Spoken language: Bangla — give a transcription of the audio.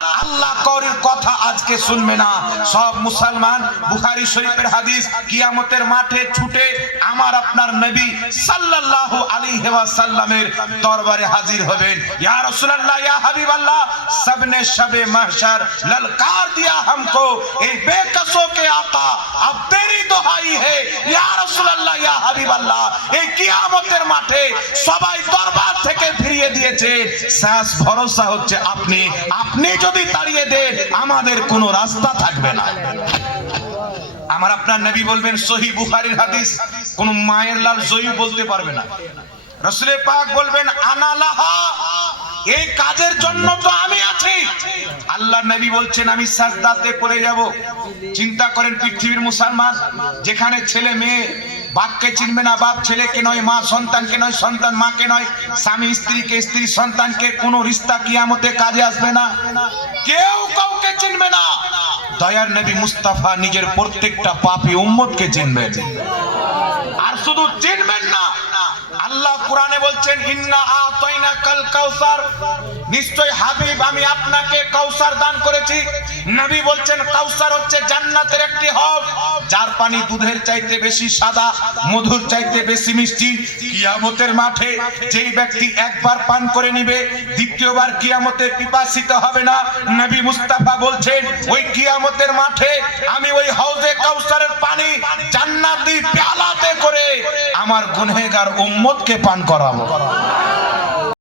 আল্লাহ করির কথা আজকে শুনবে না সব মুসলমান বুখারী শরীফের হাদিস কিয়ামতের মাঠে ছুটে আমার আপনার নবী সাল্লাল্লাহু আলাইহি ওয়াসাল্লামের দরবারে হাজির হবেন ইয়া রাসূলুল্লাহ ইয়া হাবিবাল্লাহ सबने शबे महशर ललकार दिया हमको ए बेकसों के आका अब तेरी দোহাই হে ইয়া রাসূলুল্লাহ ইয়া হাবিবাল্লাহ এই কিয়ামতের মাঠে সবাই দরবার থেকে দিয়েছে শেষ ভরসা হচ্ছে আপনি। আপনি যদি তাড়িয়ে দেন, আমাদের কোনো রাস্তা থাকবে না। আমার আপনার নবী বলবেন, সহি বুখারির হাদিস, কোন মায়ের লাল জয়ী বলতে পারবে না। রসুলে পাক বলবেন, আনা লাহা, এই কাজের জন্য তো আমি আল্লাহ নবী বলছেন, আমি সাজদাতে পড়ে যাব। চিন্তা করেন পৃথিবীর মুসলমান, যেখানে ছেলে মেয়ে বাপকে চিনবে না, বাপ ছেলেকে নয়, মা সন্তানকে নয়, সন্তান মাকে নয়, স্বামী স্ত্রীকে, স্ত্রী সন্তানকে কোনো রিস্তা কিয়ামতে কাজে আসবে না। কেউ কাউকে চিনবে না। দয়ার নবী মুস্তাফা নিজের প্রত্যেকটা পাপী উম্মতকে চিনবেন। আর শুধু চিনবেন না, আল্লাহ কোরআনে বলছেন, ইন্না আতাইনা কাল কাউসার। নিশ্চয় আমি আপনাকে কাউসার দান করেছি। নবী বলছেন, কাউসার হচ্ছে জান্নাতের একটি হক, যার পানি দুধের চাইতে বেশি সাদা, মধুর চাইতে বেশি মিষ্টি। কিয়ামতের মাঠে যেই ব্যক্তি একবার পান করে নিবে, দ্বিতীয়বার কিয়ামতে পিপাসিত হবে না। নবী মুস্তাফা বলছেন, ওই কিয়ামতের মাঠে আমি ওই হাউজে কাউসারের পানি জান্নাতি পেয়ালাতে করে আমার গুনহেগার উম্মতকে পান করাবো।